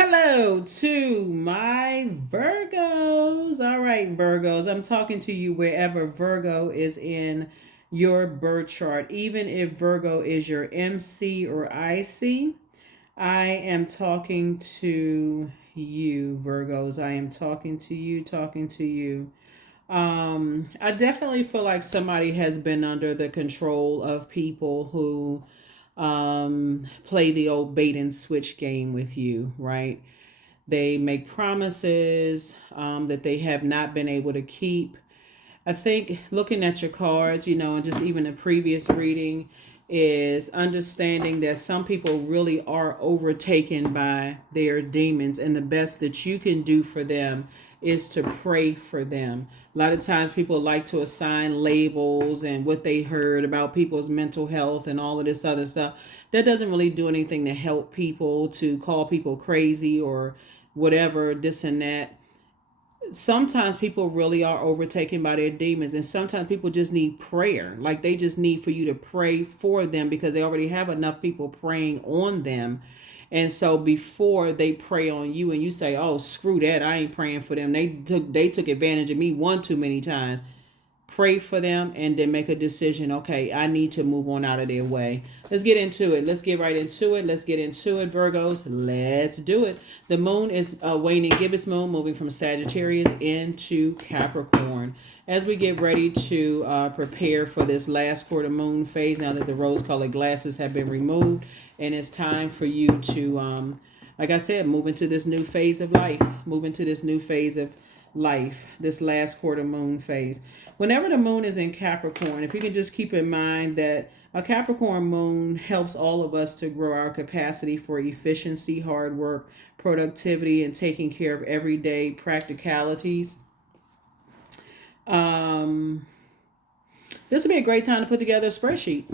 Hello to my Virgos. All right, Virgos. I'm talking to you wherever Virgo is in your birth chart. Even if Virgo is your MC or IC, I am talking to you, Virgos. I am talking to you, talking to you. I definitely feel like somebody has been under the control of people who play the old bait and switch game with you, right? They make promises that they have not been able to keep. I think looking at your cards, and just even a previous reading, is understanding that some people really are overtaken by their demons, and the best that you can do for them is to pray for them. A lot of times people like to assign labels and what they heard about people's mental health and all of this other stuff. That doesn't really do anything to help people, to call people crazy or whatever, this and that. Sometimes people really are overtaken by their demons, and sometimes people just need prayer. Like, they just need for you to pray for them because they already have enough people praying on them. And so before they pray on you and you say, oh, screw that, I ain't praying for them, they took advantage of me one too many times, pray for them, and then make a decision. Okay, I need to move on out of their way. Let's get into it. Let's get right into it. Let's get into it, Virgos. Let's do it. The moon is waning gibbous moon, moving from Sagittarius into Capricorn. As we get ready to prepare for this last quarter moon phase, now that the rose-colored glasses have been removed, and it's time for you to, like I said, move into this new phase of life. Move into this new phase of life, this last quarter moon phase. Whenever the moon is in Capricorn, if you can just keep in mind that a Capricorn moon helps all of us to grow our capacity for efficiency, hard work, productivity, and taking care of everyday practicalities. Um, this would be a great time to put together a spreadsheet.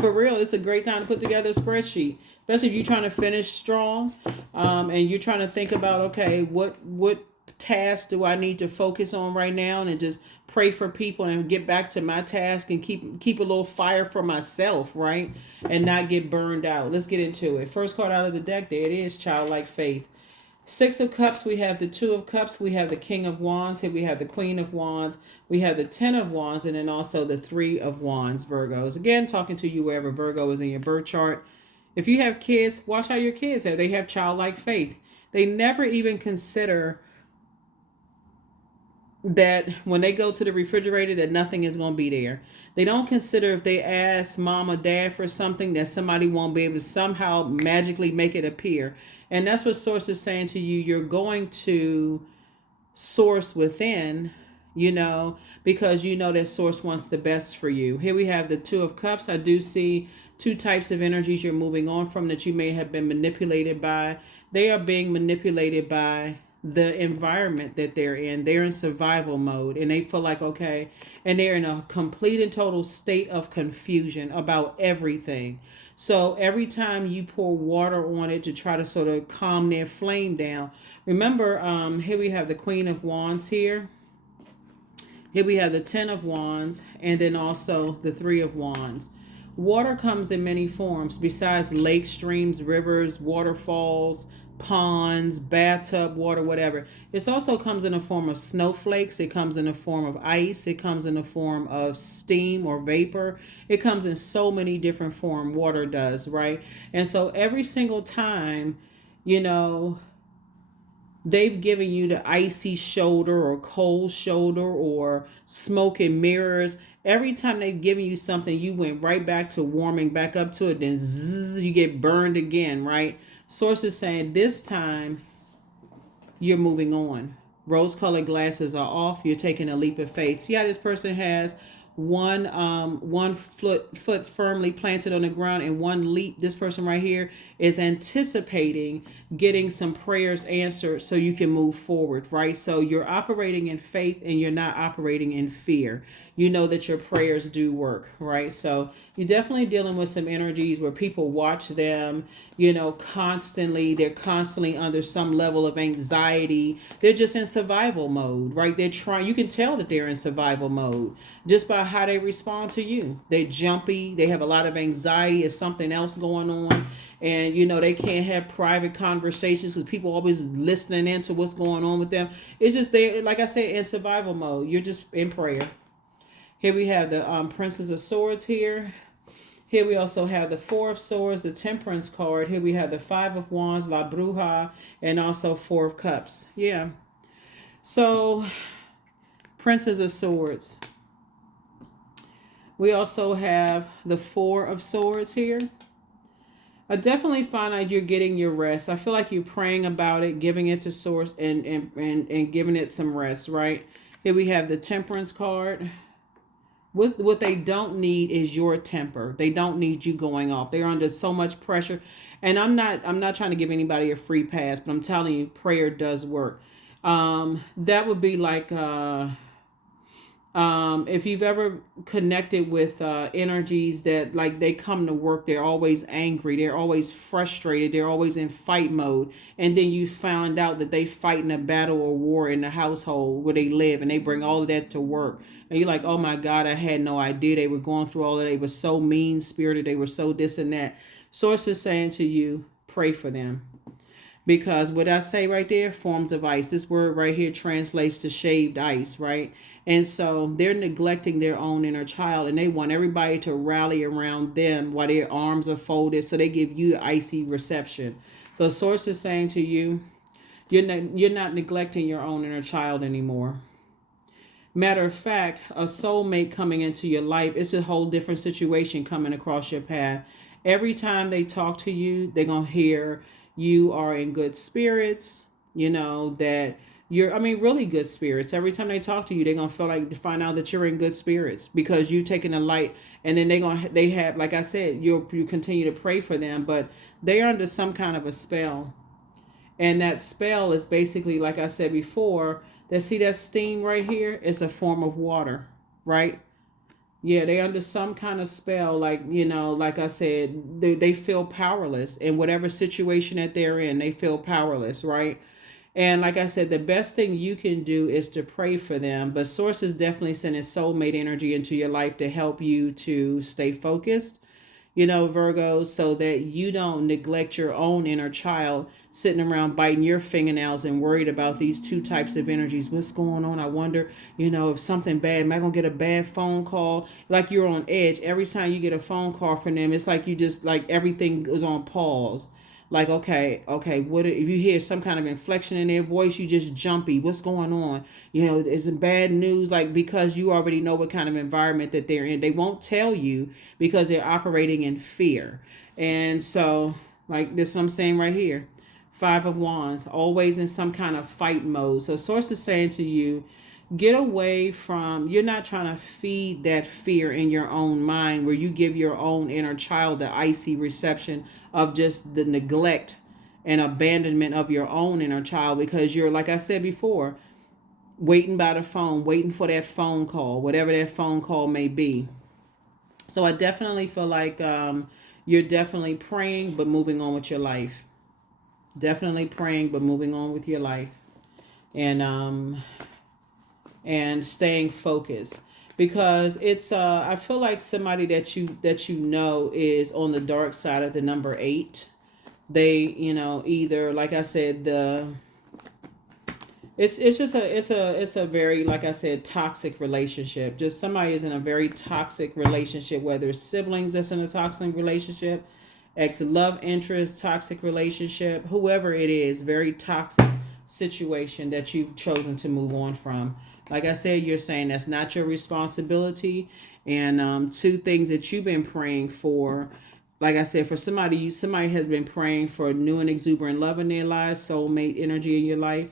For real, it's a great time to put together a spreadsheet, especially if you're trying to finish strong, and you're trying to think about, okay, what task do I need to focus on right now, and just pray for people and get back to my task and keep a little fire for myself, right? And not get burned out. Let's get into it. First card out of the deck, there it is, childlike faith. Six of Cups, we have the Two of Cups, we have the King of Wands, here we have the Queen of Wands, we have the Ten of Wands, and then also the Three of Wands, Virgos. Again, talking to you wherever Virgo is in your birth chart. If you have kids, watch how your kids have. They have childlike faith. They never even consider that when they go to the refrigerator that nothing is going to be there. They don't consider if they ask mom or dad for something that somebody won't be able to somehow magically make it appear. And that's what source is saying to you. You're going to source within, because you know that source wants the best for you. Here we have the Two of Cups. I do see two types of energies you're moving on from that you may have been manipulated by. They are being manipulated by the environment that they're in. They're in survival mode, and they feel like, okay, and they're in a complete and total state of confusion about everything. So every time you pour water on it to try to sort of calm their flame down, remember, here we have the Queen of Wands here. Here we have the Ten of Wands, and then also the Three of Wands. Water comes in many forms besides lakes, streams, rivers, waterfalls, ponds, bathtub water, whatever. It also comes in a form of snowflakes. It comes in a form of ice. It comes in a form of steam or vapor. It comes in so many different forms. Water does, right? And so every single time, you know, they've given you the icy shoulder or cold shoulder or smoke and mirrors. Every time they've given you something, you went right back to warming back up to it. Then zzz, you get burned again, right? Source is saying this time you're moving on. Rose-colored glasses are off. You're taking a leap of faith. See how this person has one foot firmly planted on the ground and one leap. This person right here is anticipating getting some prayers answered so you can move forward, right? So you're operating in faith and you're not operating in fear. You know that your prayers do work, right? So You're definitely dealing with some energies where people watch them, you know, constantly. They're constantly under some level of anxiety. They're just in survival mode, right? They're trying, you can tell that they're in survival mode just by how they respond to you. They're jumpy. They have a lot of anxiety. Is something else going on? And, you know, they can't have private conversations because people always listening into what's going on with them. It's just, they, like I said, in survival mode. You're just in prayer. Here we have the Princess of Swords here. Here we also have the Four of Swords, the Temperance card. Here we have the Five of Wands, La Bruja, and also Four of Cups. Yeah. So, Princess of Swords. We also have the Four of Swords here. I definitely find out you're getting your rest. I feel like you're praying about it, giving it to Source, and giving it some rest, right? Here we have the Temperance card. What they don't need is your temper. They don't need you going off. They're under so much pressure. And I'm not trying to give anybody a free pass, but I'm telling you, prayer does work. That would be like if you've ever connected with energies that, like, they come to work, they're always angry, they're always frustrated, they're always in fight mode, and then you found out that they fight in a battle or war in the household where they live, and they bring all of that to work, and you're like, oh my God, I had no idea they were going through all of that. They were so mean spirited, they were so this and that. Source is saying to you, pray for them. Because what I say right there, forms of ice. This word right here translates to shaved ice, right? And so they're neglecting their own inner child, and they want everybody to rally around them while their arms are folded, so they give you icy reception. So Source is saying to you, you're not neglecting your own inner child anymore. Matter of fact, a soulmate coming into your life, it's a whole different situation coming across your path. Every time they talk to you, they're going to hear you are in good spirits, you know, that you're, I mean, really good spirits. Every time they talk to you, they're going to feel like to find out that you're in good spirits because you've taken a light. And then they have, like I said, you continue to pray for them, but they're under some kind of a spell. And that spell is basically, like I said before, see that steam right here? It's a form of water, right? Yeah, they under some kind of spell, like, you know, like I said, they feel powerless in whatever situation that they're in. They feel powerless, right? And like I said, the best thing you can do is to pray for them. But Source is definitely sending soulmate energy into your life to help you to stay focused, you know, Virgo, so that you don't neglect your own inner child sitting around biting your fingernails and worried about these two types of energies. What's going on? I wonder, you know, if something bad, am I going to get a bad phone call? Like you're on edge. Every time you get a phone call from them, it's like you just, like, everything is on pause. Like, okay, what if you hear some kind of inflection in their voice, you just jumpy. What's going on? You know, is it bad news? Like, because you already know what kind of environment that they're in. They won't tell you because they're operating in fear. And so, like, this is what I'm saying right here. Five of Wands, always in some kind of fight mode. So Source is saying to you, get away from, you're not trying to feed that fear in your own mind where you give your own inner child the icy reception of just the neglect and abandonment of your own inner child, because you're, like I said before, waiting by the phone, waiting for that phone call, whatever that phone call may be. So I definitely feel like you're definitely praying but moving on with your life. Definitely praying but moving on with your life. And staying focused, because it's I feel like somebody that you know is on the dark side of the number 8. They, you know, either, like I said, it's a very, like I said, toxic relationship. Just somebody is in a very toxic relationship, whether it's siblings that's in a toxic relationship, ex-love interest, toxic relationship, whoever it is, very toxic situation that you've chosen to move on from. Like I said, you're saying that's not your responsibility. And two things that you've been praying for, like I said, for somebody has been praying for new and exuberant love in their lives, soulmate energy in your life,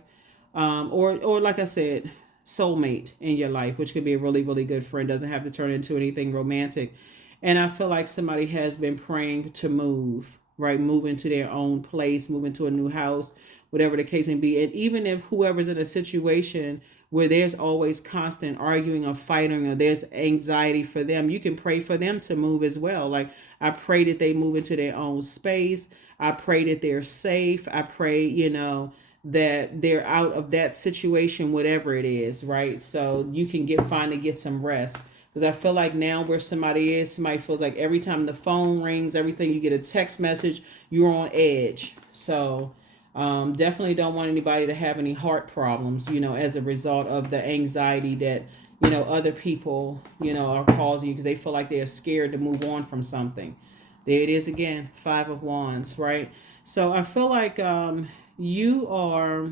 or like I said, soulmate in your life, which could be a really, really good friend. Doesn't have to turn into anything romantic. And I feel like somebody has been praying to move, right? Move into their own place, move into a new house, whatever the case may be. And even if whoever's in a situation where there's always constant arguing or fighting, or there's anxiety for them, you can pray for them to move as well. Like, I pray that they move into their own space. I pray that they're safe. I pray, that they're out of that situation, whatever it is, right? So you can finally get some rest. Because I feel like now where somebody feels like every time the phone rings, everything, you get a text message, you're on edge. So definitely don't want anybody to have any heart problems, as a result of the anxiety that, other people, are causing you, because they feel like they're scared to move on from something. There it is again, Five of Wands, right? So I feel like you are,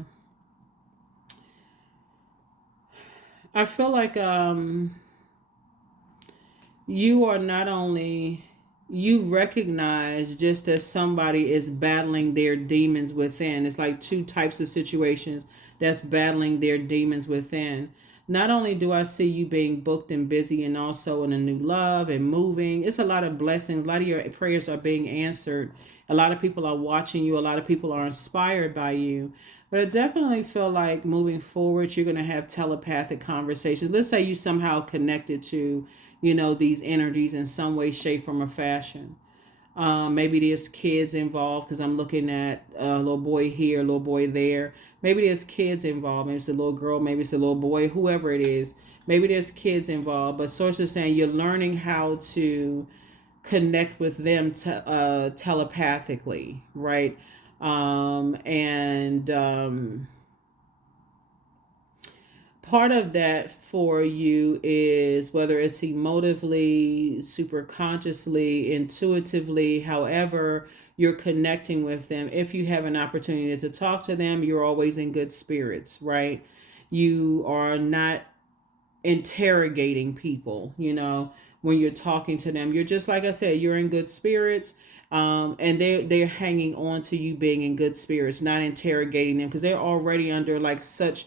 I feel like you are not only, you recognize just as somebody is battling their demons within. It's like two types of situations that's battling their demons within. Not only do I see you being booked and busy, and also in a new love and moving, it's a lot of blessings. A lot of your prayers are being answered. A lot of people are watching you. A lot of people are inspired by you. But I definitely feel like moving forward, you're going to have telepathic conversations. Let's say you somehow connected to, these energies in some way, shape, form, or fashion. Maybe there's kids involved, because I'm looking at a little boy here, a little boy there. Maybe there's kids involved. Maybe it's a little girl, maybe it's a little boy, whoever it is. Maybe there's kids involved. But sources saying you're learning how to connect with them telepathically, right? And part of that for you is whether it's emotively, super consciously, intuitively, however you're connecting with them. If you have an opportunity to talk to them, you're always in good spirits, right? You are not interrogating people, when you're talking to them. You're just, like I said, you're in good spirits. And they're hanging on to you being in good spirits, not interrogating them, because they're already under like such,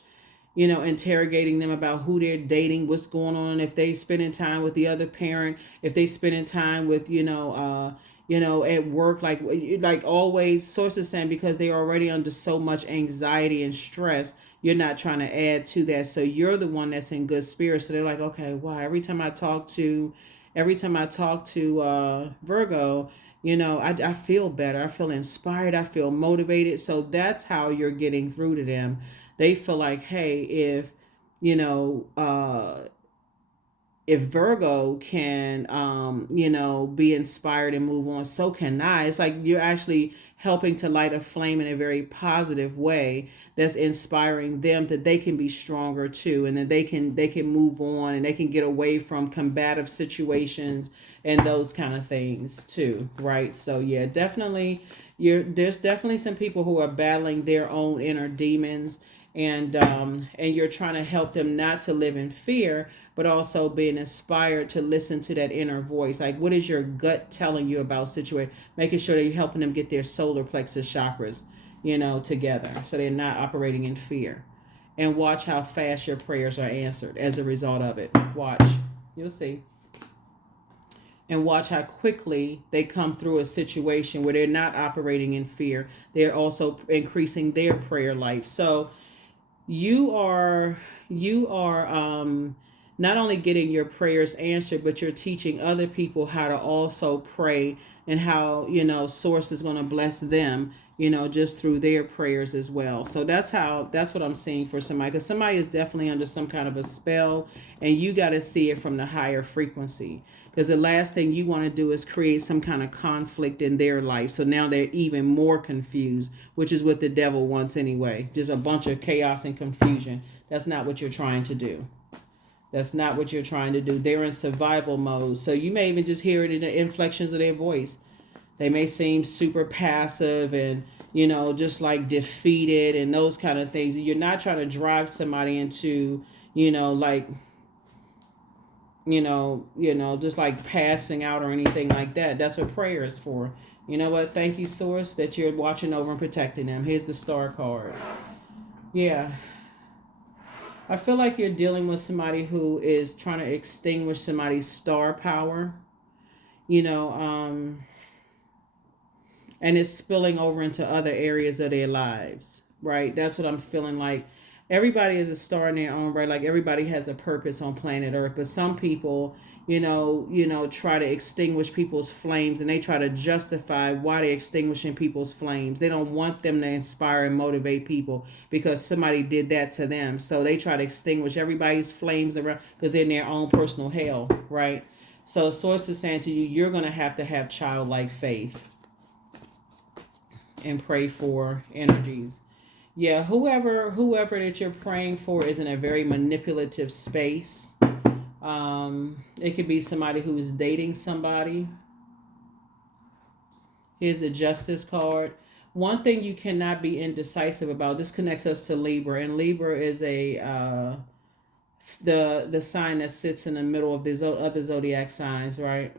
interrogating them about who they're dating, what's going on, if they spending time with the other parent, if they spending time with, at work, like always sources saying, because they're already under so much anxiety and stress, you're not trying to add to that. So you're the one that's in good spirits. So they're like, okay, wow, every time I talk to Virgo, I feel better. I feel inspired. I feel motivated. So that's how you're getting through to them. They feel like, hey, you know, uh, if Virgo can, be inspired and move on, so can I. It's like you're actually helping to light a flame in a very positive way that's inspiring them, that they can be stronger too, and that they can move on, and they can get away from combative situations and those kind of things too, right? So yeah, definitely, there's definitely some people who are battling their own inner demons, and you're trying to help them not to live in fear, but also being inspired to listen to that inner voice. Like, what is your gut telling you about situation? Making sure that you're helping them get their solar plexus chakras, together, so they're not operating in fear. And watch how fast your prayers are answered as a result of it. Watch, you'll see. And watch how quickly they come through a situation where they're not operating in fear. They're also increasing their prayer life. So you are not only getting your prayers answered, but you're teaching other people how to also pray, and how source is going to bless them, just through their prayers as well. So that's what I'm seeing for somebody, because somebody is definitely under some kind of a spell, and you got to see it from the higher frequency, because the last thing you want to do is create some kind of conflict in their life, so now they're even more confused, which is what the devil wants anyway, just a bunch of chaos and confusion. That's not what you're trying to do. That's not what you're trying to do. They're in survival mode. So you may even just hear it in the inflections of their voice. They may seem super passive and, just like defeated and those kind of things. You're not trying to drive somebody into, like, just like passing out or anything like that. That's what prayer is for. You know what? Thank you, Source, that you're watching over and protecting them. Here's the star card. Yeah. I feel like you're dealing with somebody who is trying to extinguish somebody's star power, you know, um, and it's spilling over into other areas of their lives, right? That's what I'm feeling like. everybody is a star in their own right. Like everybody has a purpose on planet Earth, but some people, try to extinguish people's flames, and they try to justify why they're extinguishing people's flames. They don't want them to inspire and motivate people because somebody did that to them. So they try to extinguish everybody's flames around because they're in their own personal hell, right? So Source is saying to you, you're going to have childlike faith and pray for energies. Yeah, whoever that you're praying for is in a very manipulative space. It could be somebody who is dating somebody. Here's the Justice card. One thing you cannot be indecisive about. This connects us to Libra, and Libra is the sign that sits in the middle of the other zodiac signs, right?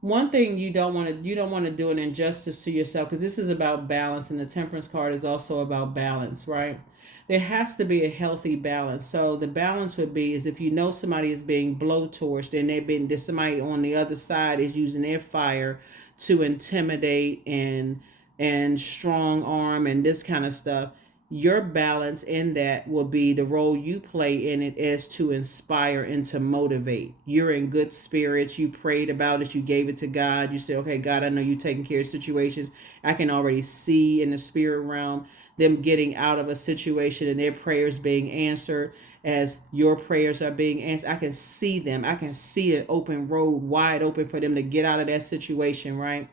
One thing you don't want to do an injustice to yourself, because this is about balance, and the Temperance card is also about balance, right? There has to be a healthy balance. So the balance would be is if you know somebody is being blowtorched, and there's somebody on the other side is using their fire to intimidate and strong arm and this kind of stuff. Your balance in that will be the role you play in it is to inspire and to motivate. You're in good spirits. You prayed about it. You gave it to God. You said, okay, God, I know you're taking care of situations. I can already see in the spirit realm them getting out of a situation and their prayers being answered as your prayers are being answered. I can see them. I can see an open road wide open for them to get out of that situation, right?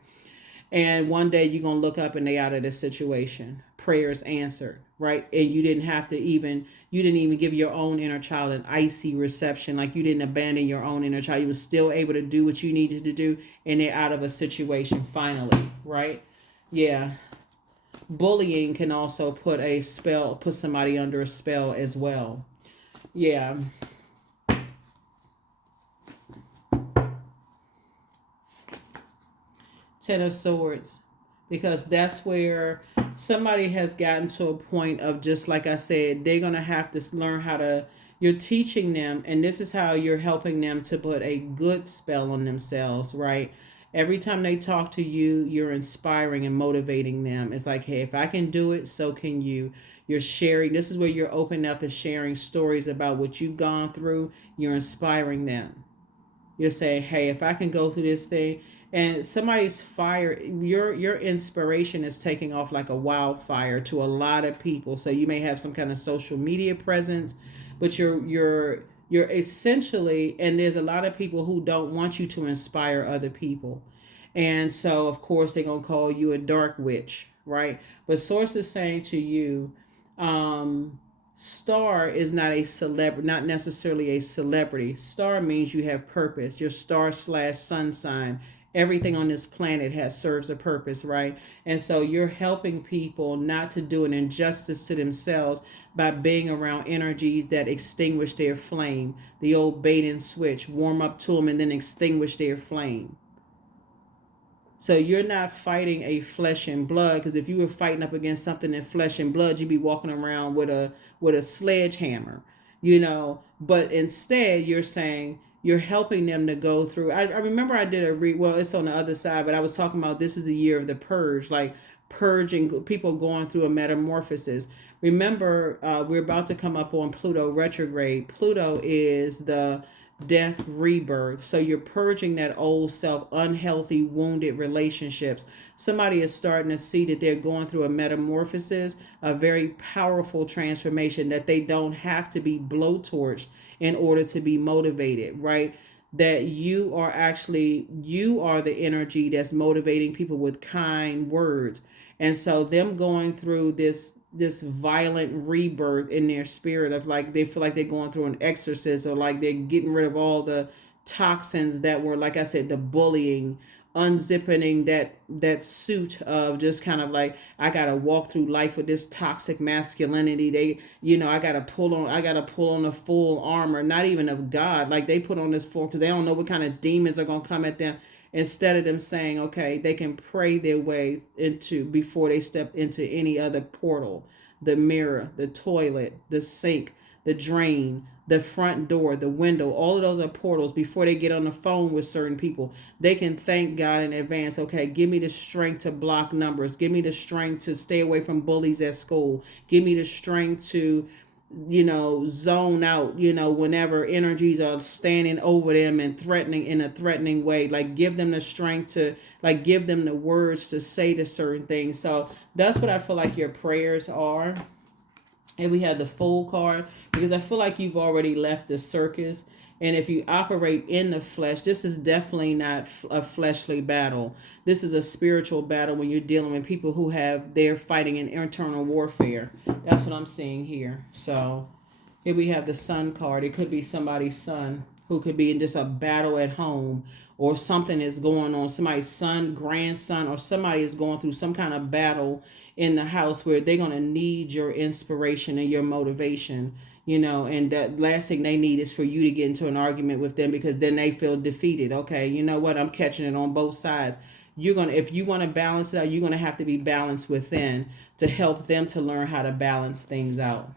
And one day you're going to look up and they out of this situation. Prayers answered, right? And you didn't even give your own inner child an icy reception. Like you didn't abandon your own inner child. You were still able to do what you needed to do, and they're out of a situation finally, right? Yeah. Bullying can also put somebody under a spell as well. Yeah. Ten of Swords, because that's where somebody has gotten to a point of, just like I said, they're going to have to learn how to, you're teaching them, and this is how you're helping them to put a good spell on themselves, right? Every time they talk to you, you're inspiring and motivating them. It's like, hey, if I can do it, so can you. You're sharing. This is where you're opening up and sharing stories about what you've gone through. You're inspiring them. You're saying, hey, if I can go through this thing, and somebody's fire, your inspiration is taking off like a wildfire to a lot of people. So you may have some kind of social media presence, but you're essentially, and there's a lot of people who don't want you to inspire other people. And so of course they're gonna call you a dark witch, right? But Source is saying to you, um, star is not a celebrity, not necessarily a celebrity. Star means you have purpose. Your star slash sun sign. Everything on this planet has serves a purpose, right? And so you're helping people not to do an injustice to themselves by being around energies that extinguish their flame. The old bait and switch, warm up to them and then extinguish their flame. So you're not fighting a flesh and blood, because if you were fighting up against something in flesh and blood, you'd be walking around with a sledgehammer, But instead, you're saying you're helping them to go through. I remember I did well, it's on the other side, but I was talking about this is the year of the purge, like purging people going through a metamorphosis. Remember, we're about to come up on Pluto retrograde. Pluto is the death, rebirth. So you're purging that old self, unhealthy, wounded relationships. Somebody is starting to see that they're going through a metamorphosis, a very powerful transformation, that they don't have to be blowtorched in order to be motivated, right? That you are the energy that's motivating people with kind words. And so them going through this violent rebirth in their spirit of, like, they feel like they're going through an exorcism, or like they're getting rid of all the toxins that were, like I said, the bullying, unzipping that suit of just kind of like, I gotta walk through life with this toxic masculinity. I gotta pull on the full armor, not even of God. Like they put on this full, because they don't know what kind of demons are gonna come at them. Instead of them saying, okay, they can pray their way into, before they step into any other portal, the mirror, the toilet, the sink, the drain, the front door, the window, all of those are portals. Before they get on the phone with certain people, they can thank God in advance. Okay, give me the strength to block numbers. Give me the strength to stay away from bullies at school. Give me the strength to, zone out, whenever energies are standing over them and threatening in a threatening way. Like, give them the strength to, like, give them the words to say to certain things. So that's what I feel like your prayers are. And we have the Fool card, because I feel like you've already left the circus. And if you operate in the flesh, this is definitely not a fleshly battle. This is a spiritual battle when you're dealing with people who they're fighting an internal warfare. That's what I'm seeing here. So here we have the Sun card. It could be somebody's son who could be in just a battle at home, or something is going on. Somebody's son, grandson, or somebody is going through some kind of battle in the house where they're going to need your inspiration and your motivation, and that last thing they need is for you to get into an argument with them, because then they feel defeated. Okay, you know what? I'm catching it on both sides. If you want to balance it out, you're going to have to be balanced within to help them to learn how to balance things out.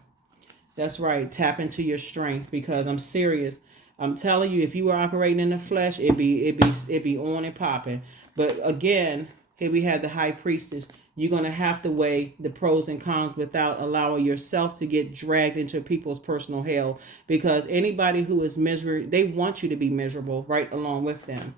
That's right. Tap into your strength, because I'm serious. I'm telling you, if you were operating in the flesh, it'd be on and popping. But again, here we have the High Priestess. You're going to have to weigh the pros and cons without allowing yourself to get dragged into people's personal hell, because anybody who is miserable, they want you to be miserable right along with them.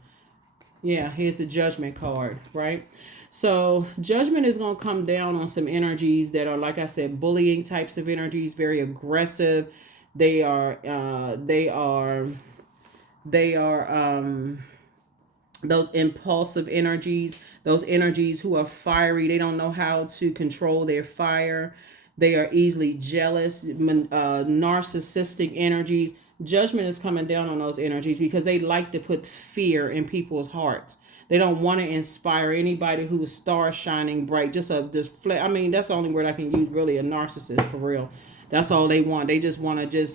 Yeah, here's the Judgment card, right? So Judgment is going to come down on some energies that are, like I said, bullying types of energies, very aggressive. They are those impulsive energies, those energies who are fiery. They don't know how to control their fire. They are easily jealous, narcissistic energies. Judgment is coming down on those energies because they like to put fear in people's hearts. They don't want to inspire anybody who's star shining bright. That's the only word I can use, really, a narcissist, for real. That's all they want. They just want to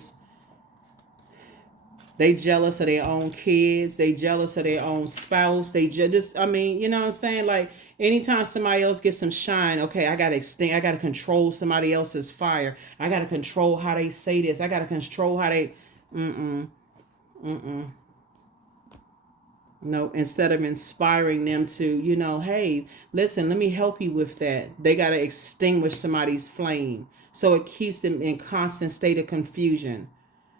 they jealous of their own kids. They jealous of their own spouse. They you know what I'm saying? Like, anytime somebody else gets some shine, okay, I got to control somebody else's fire. I got to control how they say this. I got to control how they, No, instead of inspiring them to, hey, listen, let me help you with that. They got to extinguish somebody's flame. So it keeps them in constant state of confusion.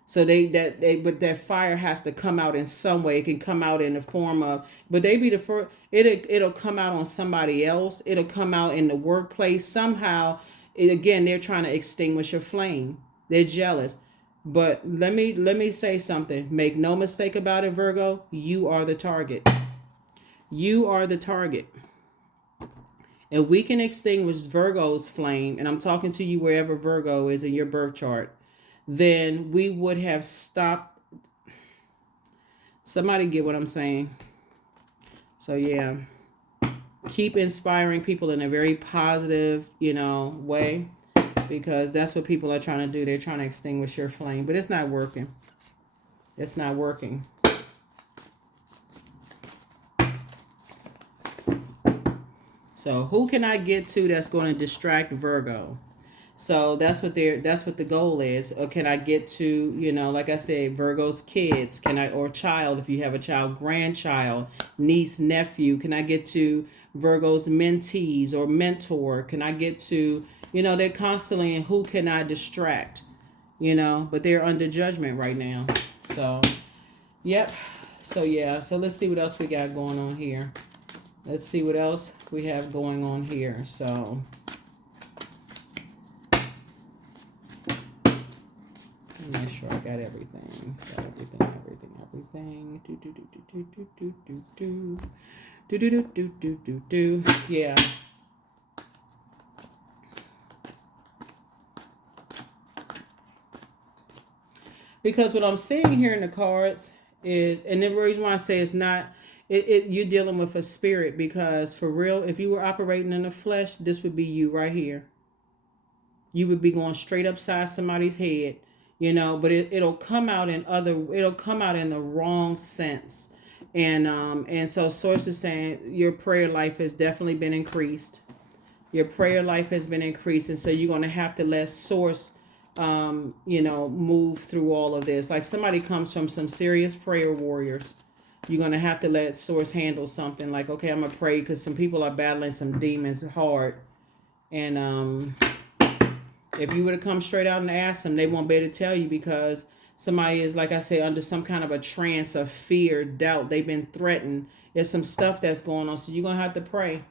So but that fire has to come out in some way. It can come out in the form of, but they be the first. It'll come out on somebody else. It'll come out in the workplace somehow. Again, they're trying to extinguish your flame. They're jealous. But let me say something. Make no mistake about it, Virgo. You are the target. You are the target. If we can extinguish Virgo's flame, and I'm talking to you wherever Virgo is in your birth chart, then we would have stopped. Somebody get what I'm saying? So yeah, keep inspiring people in a very positive, way, because that's what people are trying to do. They're trying to extinguish your flame, but it's not working. It's not working. So who can I get to that's going to distract Virgo? So that's what the goal is. Or can I get to, like I said, Virgo's kids? Or child, if you have a child, grandchild, niece, nephew? Can I get to Virgo's mentees or mentor? Can I get to, they're constantly in who can I distract? But they're under judgment right now. So, yep. So yeah. So let's see what else we got going on here. Let's see what else we have going on here. So. Make sure I got everything. Yeah. Because what I'm seeing here in the cards is, and the reason why I say it's not, you're dealing with a spirit, because for real, if you were operating in the flesh, this would be you right here. You would be going straight upside somebody's head. But it'll come out in the wrong sense. And so Source is saying your prayer life has definitely been increased. Your prayer life has been increased. And so you're going to have to let Source move through all of this. Like somebody comes from some serious prayer warriors. You're going to have to let source handle something like, okay, I'm going to pray because some people are battling some demons hard. And if you were to come straight out and ask them, they won't be able to tell you because somebody is, like I said, under some kind of a trance of fear, doubt. They've been threatened. There's some stuff that's going on. So you're going to have to pray.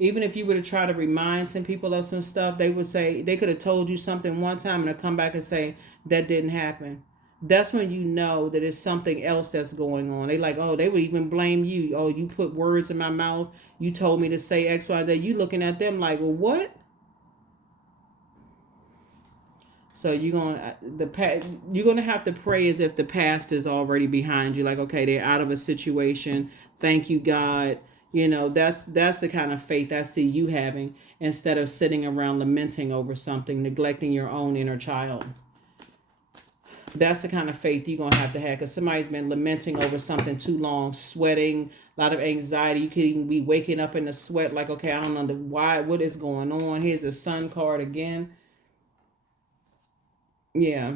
Even if you were to try to remind some people of some stuff, they would say, they could have told you something one time and they'll come back and say, that didn't happen. That's when you know that it's something else that's going on. They like, oh, they would even blame you. Oh, you put words in my mouth. You told me to say X, Y, Z. You looking at them like, well, what? So you're gonna have to pray as if the past is already behind you. Like, okay, they're out of a situation. Thank you, God. That's the kind of faith I see you having instead of sitting around lamenting over something, neglecting your own inner child. That's the kind of faith you're gonna have to have because somebody's been lamenting over something too long, sweating, a lot of anxiety. You could even be waking up in the sweat, like, okay, I don't know why, what is going on. Here's a sun card again. Yeah.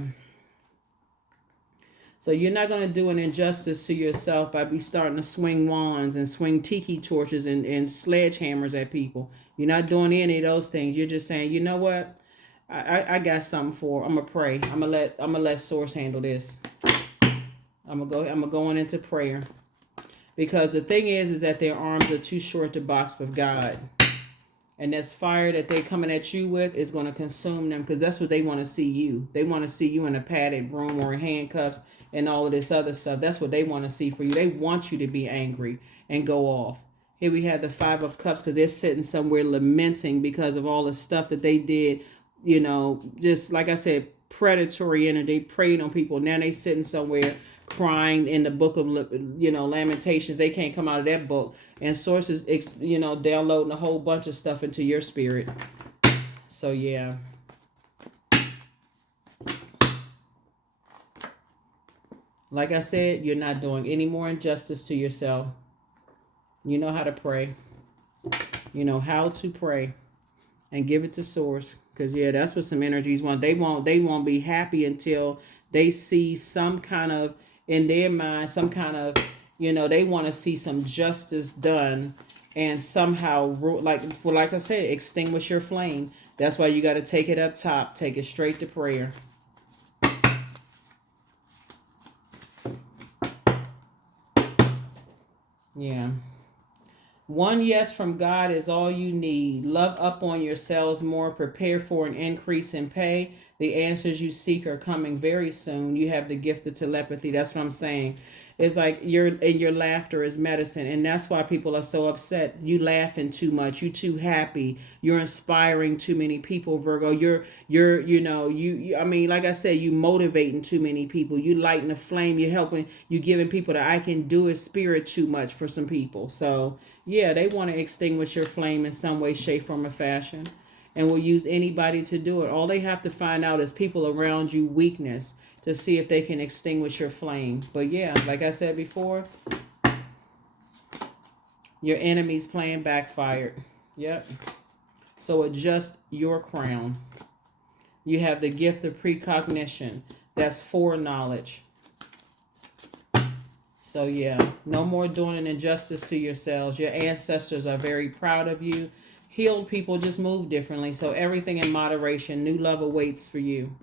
So you're not going to do an injustice to yourself by starting to swing wands and swing tiki torches and sledgehammers at people. You're not doing any of those things. You're just saying, you know what? I got something for. I'm gonna pray. I'm gonna let source handle this. I'm gonna go on into prayer. Because the thing is that their arms are too short to box with God. And this fire that they're coming at you with is going to consume them because that's what they want to see you. They want to see you in a padded room or in handcuffs and all of this other stuff. That's what they want to see for you. They want you to be angry and go off. Here we have the Five of Cups because they're sitting somewhere lamenting because of all the stuff that they did. Just like I said, predatory energy. They preyed on people. Now they sitting somewhere crying in the book of Lamentations. They can't come out of that book. And sources, downloading a whole bunch of stuff into your spirit. So, yeah. Like I said, you're not doing any more injustice to yourself. You know how to pray. You know how to pray. And give it to source. Because, yeah, that's what some energies want. They won't be happy until they see some kind of, in their mind, some kind of, they want to see some justice done and somehow, like I said, extinguish your flame. That's why you got to take it up top. Take it straight to prayer. Yeah. One yes from God is all you need. Love up on yourselves more. Prepare for an increase in pay. The answers you seek are coming very soon. You have the gift of telepathy. That's what I'm saying. It's like your laughter is medicine, and that's why people are so upset. You laughing too much. You too happy. You're inspiring too many people, Virgo. I mean, like I said, you motivating too many people. You lighting a flame. You're helping. You giving people the I can do it spirit too much for some people. So yeah, they want to extinguish your flame in some way, shape, form, or fashion, and will use anybody to do it. All they have to find out is people around you weakness to see if they can extinguish your flame. But yeah, like I said before, your enemy's plan backfired. Yep. So adjust your crown. You have the gift of precognition. That's foreknowledge. So yeah, no more doing an injustice to yourselves. Your ancestors are very proud of you. Healed people just move differently. So everything in moderation. New love awaits for you.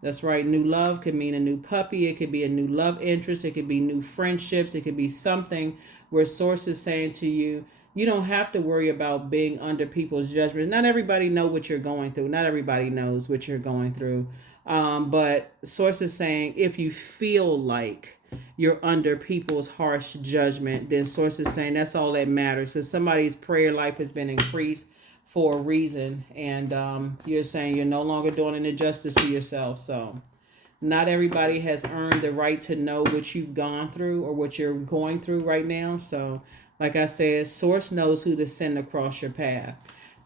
That's right. New love could mean a new puppy. It could be a new love interest. It could be new friendships. It could be something where source is saying to you, you don't have to worry about being under people's judgment. Not everybody know what you're going through. Not everybody knows what you're going through. But source is saying if you feel like you're under people's harsh judgment, then source is saying that's all that matters. Because somebody's prayer life has been increased for a reason, and you're saying you're no longer doing an injustice to yourself. So not everybody has earned the right to know what you've gone through or what you're going through right now. So like I said, source knows who to send across your path.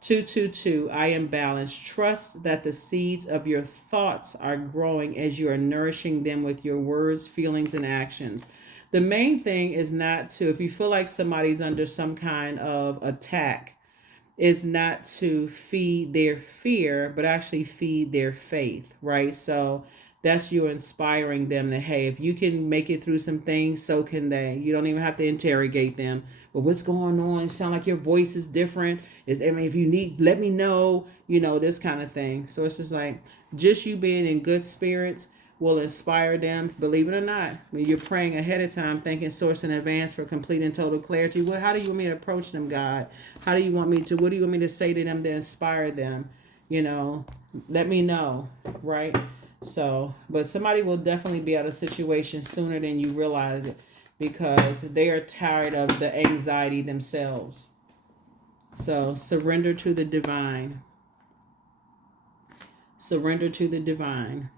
222, I am balanced. Trust that the seeds of your thoughts are growing as you are nourishing them with your words, feelings, and actions. The main thing is not to, if you feel like somebody's under some kind of attack, is not to feed their fear, but actually feed their faith, right? So that's you inspiring them that, hey, if you can make it through some things, so can they. You don't even have to interrogate them. But what's going on? You sound like your voice is different. If you need, let me know, this kind of thing. So it's just like, just you being in good spirits will inspire them. Believe it or not, when you're praying ahead of time, thanking source in advance for complete and total clarity. Well, how do you want me to approach them, God? What do you want me to say to them to inspire them? Let me know, right? So, but somebody will definitely be out of situation sooner than you realize it, because they are tired of the anxiety themselves. So surrender to the divine. Surrender to the divine.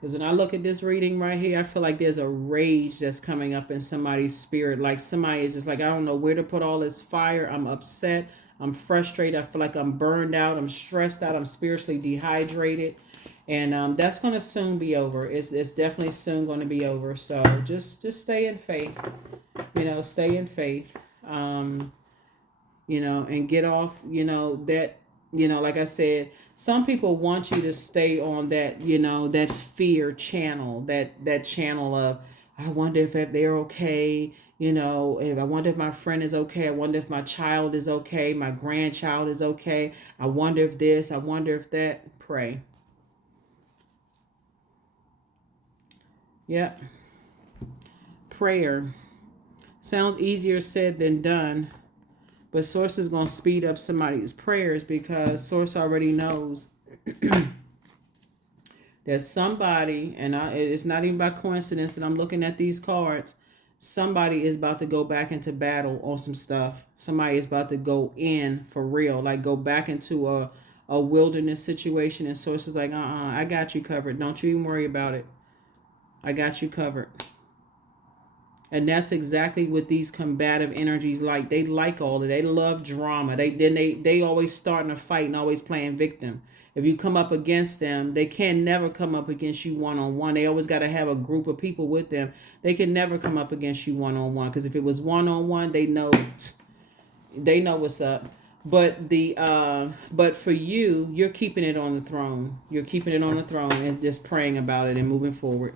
Because when I look at this reading right here, I feel like there's a rage that's coming up in somebody's spirit. Like somebody is just like, I don't know where to put all this fire. I'm upset. I'm frustrated. I feel like I'm burned out. I'm stressed out. I'm spiritually dehydrated. And that's going to soon be over. It's definitely soon going to be over. So just stay in faith. Stay in faith. And get off, that, like I said, some people want you to stay on that, that fear channel, that channel of, I wonder if they're okay. If I wonder if my friend is okay. I wonder if my child is okay. My grandchild is okay. I wonder if this, I wonder if that. Pray. Yep. Prayer. Sounds easier said than done. But Source is going to speed up somebody's prayers, because Source already knows that somebody, and it's not even by coincidence that I'm looking at these cards, somebody is about to go back into battle on some stuff. Somebody is about to go in for real, like go back into a wilderness situation. And Source is like, I got you covered. Don't you even worry about it. I got you covered. And that's exactly what these combative energies like. They like all of it. They love drama. They always starting a fight and always playing victim. If you come up against them, they can never come up against you one-on-one. They always got to have a group of people with them. They can never come up against you one-on-one, because if it was one-on-one, they know what's up. But for you, you're keeping it on the throne. You're keeping it on the throne and just praying about it and moving forward.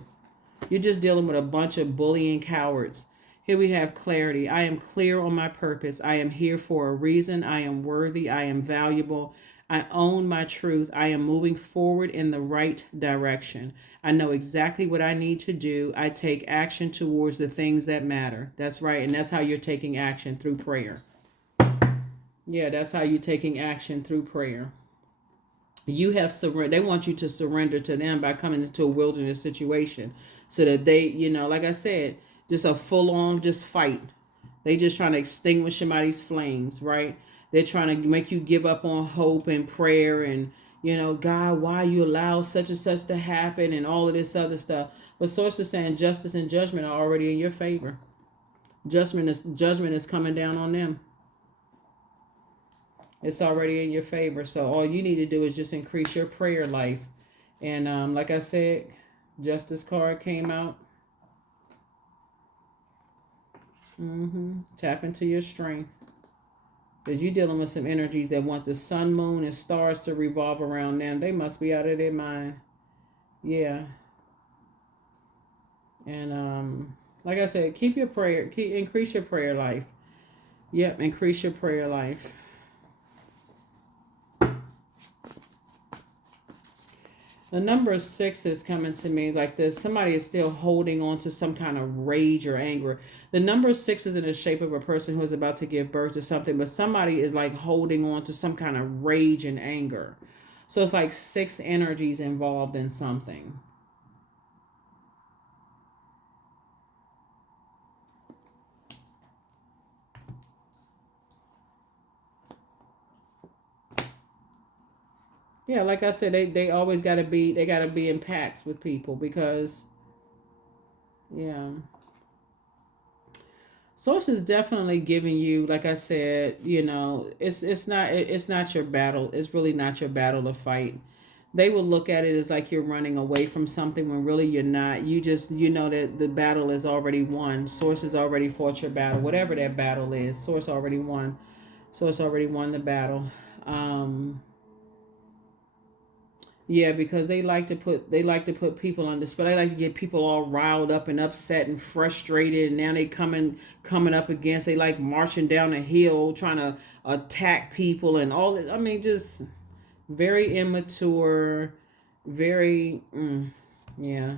You're just dealing with a bunch of bullying cowards. Here we have clarity. I am clear on my purpose. I am here for a reason. I am worthy. I am valuable. I own my truth. I am moving forward in the right direction. I know exactly what I need to do. I take action towards the things that matter. That's right. And that's how you're taking action, through prayer. Yeah, that's how you're taking action, through prayer. You have surrendered. They want you to surrender to them by coming into a wilderness situation, so that they, like I said, just a full-on just fight. They just trying to extinguish somebody's flames, right? They're trying to make you give up on hope and prayer and, God, why you allow such and such to happen and all of this other stuff. But Source is saying justice and judgment are already in your favor. Judgment is coming down on them. It's already in your favor. So all you need to do is just increase your prayer life. And like I said, Justice card came out. Tap into your strength. Because you're dealing with some energies that want the sun, moon, and stars to revolve around them. They must be out of their mind. Yeah. And like I said, increase your prayer life. Yep, increase your prayer life. The number 6 is coming to me like this. Somebody is still holding on to some kind of rage or anger. The number 6 is in the shape of a person who is about to give birth to something, but somebody is like holding on to some kind of rage and anger. So it's like 6 energies involved in something. Yeah, like I said, they always got to be in packs with people, because yeah. Source is definitely giving you, like I said, it's not your battle. It's really not your battle to fight. they will look at it as like you're running away from something when really you're not. You just, you know that the battle is already won. Source has already fought your battle. Whatever that battle is, Source already won. Source already won the battle. Yeah, because they like to put people on display. They like to get people all riled up and upset and frustrated, and now they coming up against. They like marching down a hill trying to attack people and all that. I mean, just very immature, very yeah.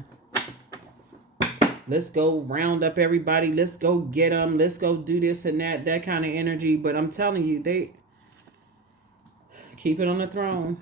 Let's go round up everybody. Let's go get them. Let's go do this and that. That kind of energy. But I'm telling you, they keep it on the throne.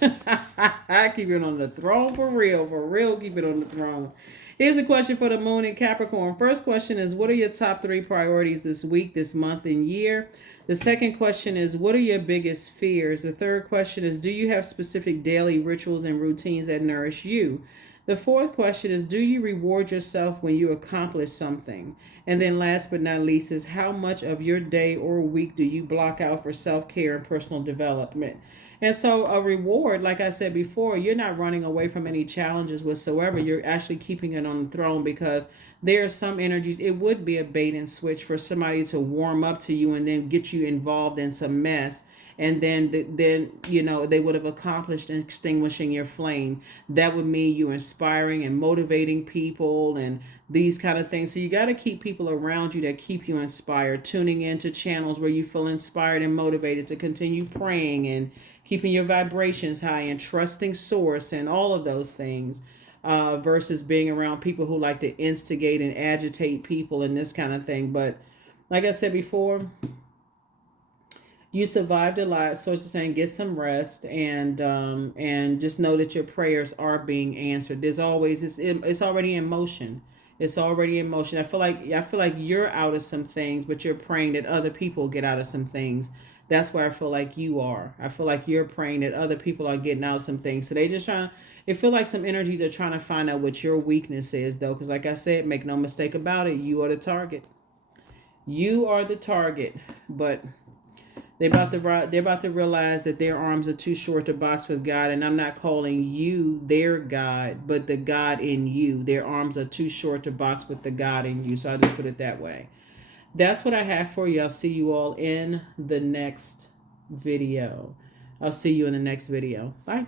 Keep it on the throne for real. For real, keep it on the throne. Here's a question for the moon in Capricorn. First question is, what are your top 3 priorities this week, this month, and year? The second question is, what are your biggest fears? The third question is, do you have specific daily rituals and routines that nourish you? The fourth question is, do you reward yourself when you accomplish something? And then last but not least is, how much of your day or week do you block out for self-care and personal development? And so a reward, like I said before, you're not running away from any challenges whatsoever. You're actually keeping it on the throne, because there are some energies. It would be a bait and switch for somebody to warm up to you and then get you involved in some mess. And then they would have accomplished extinguishing your flame. That would mean you inspiring and motivating people and these kind of things. So you got to keep people around you that keep you inspired, tuning into channels where you feel inspired and motivated to continue praying and keeping your vibrations high and trusting source and all of those things, versus being around people who like to instigate and agitate people and this kind of thing. But like I said before, you survived a lot. So it's saying get some rest, and just know that your prayers are being answered. There's always it's already in motion. It's already in motion. I feel like you're out of some things, but you're praying that other people get out of some things. That's where I feel like you are. I feel like you're praying that other people are getting out of some things. So they just trying to. It feel like some energies are trying to find out what your weakness is, though, because like I said, make no mistake about it, you are the target. You are the target, but they're about to realize that their arms are too short to box with God, and I'm not calling you their God, but the God in you. Their arms are too short to box with the God in you. So I just put it that way. That's what I have for you. I'll see you all in the next video. I'll see you in the next video. Bye.